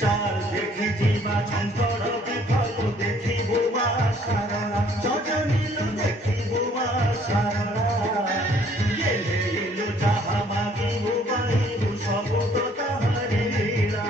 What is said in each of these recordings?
চাল দেখি জীবা শঙ্কর বিফল দেখিব মা সারলা সজনীল দেখিব মা সারলা গেলে এলো যাহা মাগিব পাইব সব তো তাহারি লীলা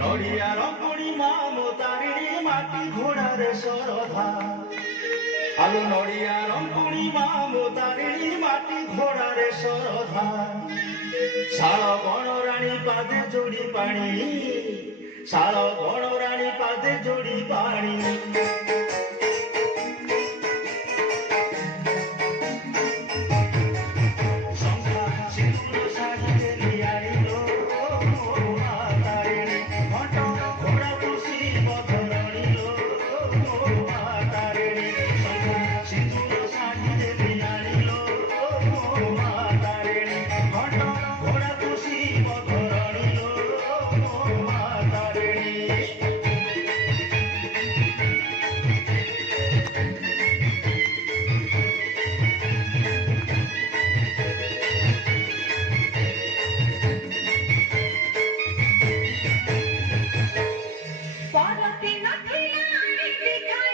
নড়িয়ার পূর্ণিমা মোতারিণী মাটি ঘোড়ার সরধা আলো নড়িয়ার পূর্ণিমা মোতারিণী মাটি ঘোড়ার সরধা শাল বনরানী পাদে জড়ি পানি শাল বনরানী পাদে জড়ি পানি Para ti no te